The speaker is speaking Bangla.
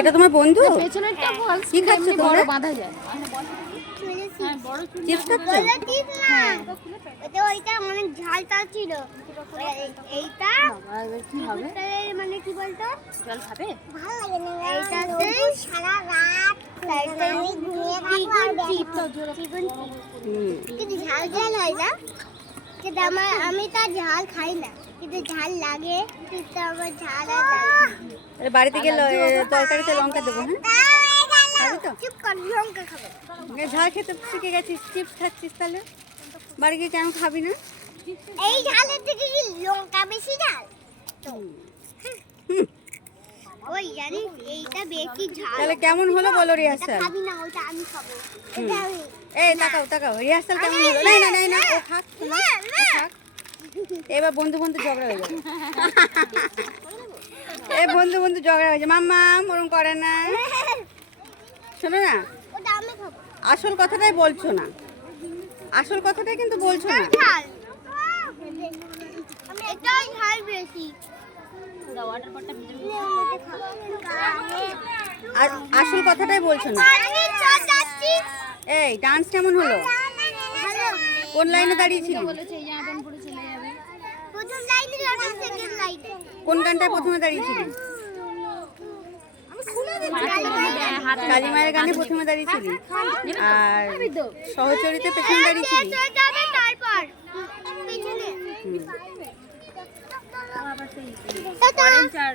এটা তোমার বন্ধু? পেছনেরটা ফলস কি খাচ্ছ এমনি তোমরা? বড় বাঁধা যায়। হ্যাঁ বড় চুল চিপস খাচ্ছ? হ্যাঁ ওইটা মানে ঝালটা ছিল। এইটা কি হবে? মানে কি বলতো জল খাবে? ভালো লাগে না এইটাতে সারা রাত তাইতে আমি ঘুমিয়ে থাকবো আর চিকন কিন্তু ঝাল ঝাল হয় না কিন্তু আমি তো ঝাল খাই না কিন্তু ঝাল লাগে কিন্তু আমার ঝাল আর লাগে বাড়িতে গেলে তরকারিতে লঙ্কা দেবো। হ্যাঁ তো চুপ কর লঙ্কা খাবো ঝাল খেতে শিখে গেছিস, চিপস খাচ্ছিস, তাহলে বাড়ি গিয়ে কেন খাবি না? এই ঝালের থেকে কি লঙ্কা বেশি ঝাল ওই জানিস এইটা বেশি ঝাল তাহলে কেমন হলো বলো রিহার্সাল? খাবি না ওটা আমি খাবো এটা আমি এই তাকাও তাকাও, রিহার্সাল কেমন হলো? না না না না, ও থাক শোনো, ও থাক। এবার বন্ধু বন্ধু ঝগড়া হয়ে যাবে। এই বন্ধু বন্ধু ঝগড়া হয়েছে। মাম্মা ওরকম করে না, শোনো না, ওটা আমি খাবো আসল কথাটাই বলছো না, আসল কথাটাই কিন্তু বলছো না। ঝাল আমি এটাই ঝাল বেশি ওয়াটার বটলটা ভিতরে আর আসল কথাটাই বলছো না। আমি যাচ্ছি এই ডান্স কেমন হলো? ভালো কোন লাইনে দাঁড়িয়েছিলি? বলেছে এই জামা প্যান্ট পরে চলে যাবে। প্রথম লাইনে আর সেকেন্ড লাইনে কোন গানটায় প্রথমে দাঁড়িয়েছিলি? কালী মায়ের গানে প্রথমে দাঁড়িয়েছিলি, আর সহচরিতে পেছনে দাঁড়িয়েছিলি। তারপর পিছনে অরেঞ্জ আর